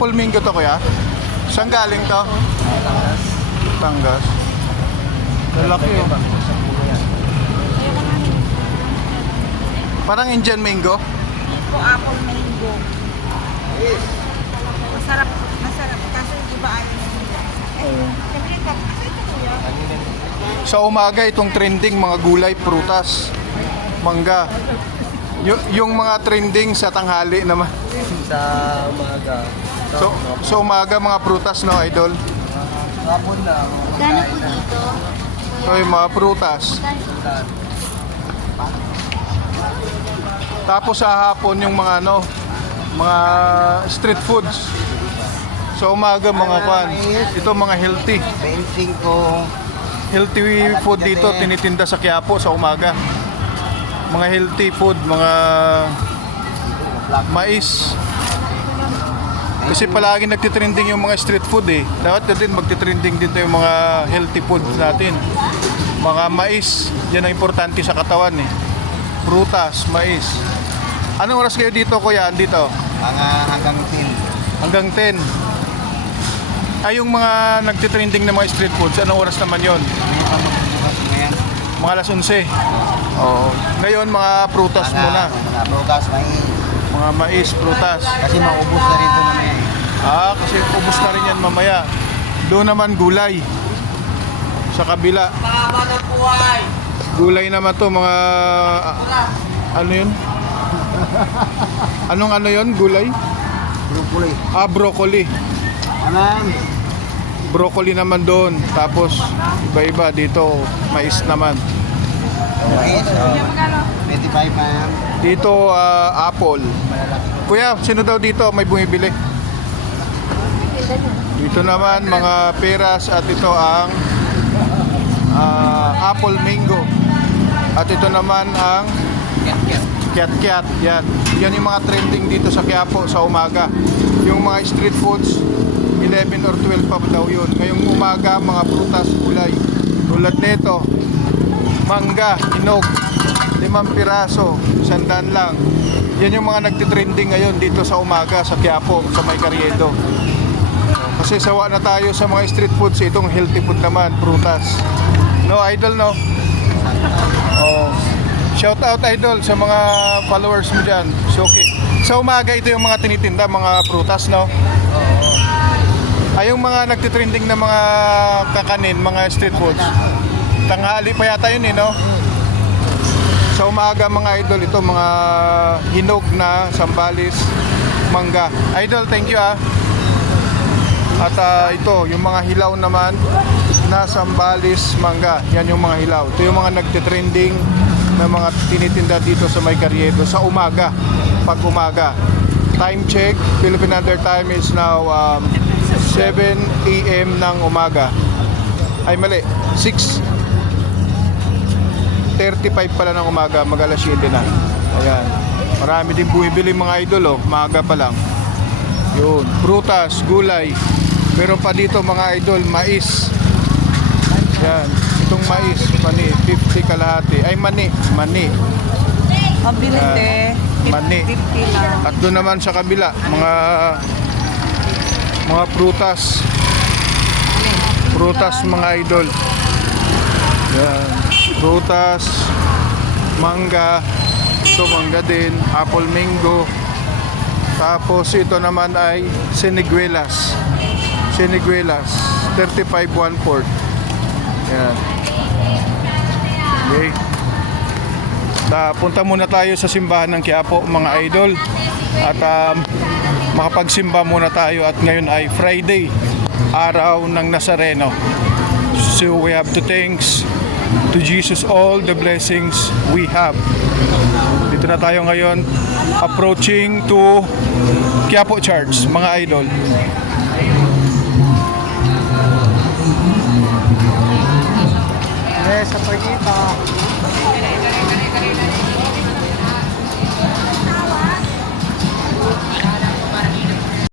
apple mango to kuya? Saan galing to? Batangas. Lalaki oh. Parang Indian mango. Ito apple mango. Masarap, masarap. Kaso yung iba ayaw nila. Siyempre ito. Kasi ito kuya. Sa umaga itong trending mga gulay, prutas, mangga. Yung mga trending sa tanghali naman. Sa umaga. So umaga mga prutas no, idol. Hapon na. Gano'n po dito? So yung mga prutas. Tapos sa hapon yung mga ano, mga street foods. So umaga mga kwan. Ito mga healthy. Benching ko. Healthy food dito tinitinda sa Quiapo sa umaga. Mga healthy food, mga mais. Kasi palagi nagtitrending yung mga street food eh. Dapat na din magtitrending din yung mga healthy food natin. Mga mais, yan ang importante sa katawan eh. Prutas, mais. Anong oras kayo dito kuya? Dito? Hanggang 10. Hanggang 10. Ay yung mga nagtitrending na mga street foods, anong oras naman yon? Ngayon. Mga alas 11. Oo. Ngayon mga prutas muna. Mga prutas, Mga mais, prutas. kasi maubos na rin ito mamaya. Kasi ubos na rin yan mamaya. Doon naman gulay. Sa kabila. Gulay naman to mga ano yun? Anong ano yun? Gulay? Broccoli. Broccoli. Alam. Broccoli naman doon. Tapos iba-iba dito mais naman. Mais. 25 pa yan. Dito apple. Kuya, sino daw dito may bumibili? Dito naman mga peras at ito ang apple mango. At ito naman ang kiat-kiat. Yan. Yan yung mga trending dito sa Quiapo sa umaga. Yung mga street foods 11 or 12 pa daw yun. Ngayong umaga mga prutas, gulay. Tulad nito, mangga, hinog, 5 piraso, 100 lang. Yan yung mga nagtitrending ngayon dito sa umaga sa Quiapo, sa May Carriedo. Kasi sawa na tayo sa mga street foods, itong healthy food naman, prutas. No, idol, no? Oh. Shout out, idol, sa mga followers mo dyan. So, okay. Sa umaga, ito yung mga tinitinda, mga prutas, no? Ay, yung mga nagtitrending na mga kakanin, mga street foods. Tanghali pa yata yun, no? Sa umaga, mga idol, ito mga hinog na sambalis, mangga. Idol, thank you At ito, yung mga hilaw naman na sambalis, mangga. Yan yung mga hilaw. Ito yung mga nagtitrending na mga tinitinda dito sa May Carriedo sa umaga, pag umaga. Time check, Philippine Standard Time is now 7 AM ng umaga. Ay mali, 6:35 pala ng umaga, mag alas 7 na. Ayan. Marami din bumibili mga idol, maaga pa lang. Yun, prutas, gulay. Meron pa dito mga idol, mais. Yan, itong mais, mani, 50 kalahati. Ay mani. Mabilis eh. Mani. 50 lang. At doon naman sa kabila, mga prutas. Prutas mga idol. Yan, prutas, mangga. Ito mangga din, apple mango. Tapos ito naman ay siniguelas. 35 1/4. Yan. Okay. Punta muna tayo sa simbahan ng Quiapo mga idol. At makapagsimba muna tayo at ngayon ay Friday, araw ng Nazareno. So we have to thanks to Jesus all the blessings we have. Dito na tayo ngayon, approaching to Quiapo Church mga idol. Sa pagkita.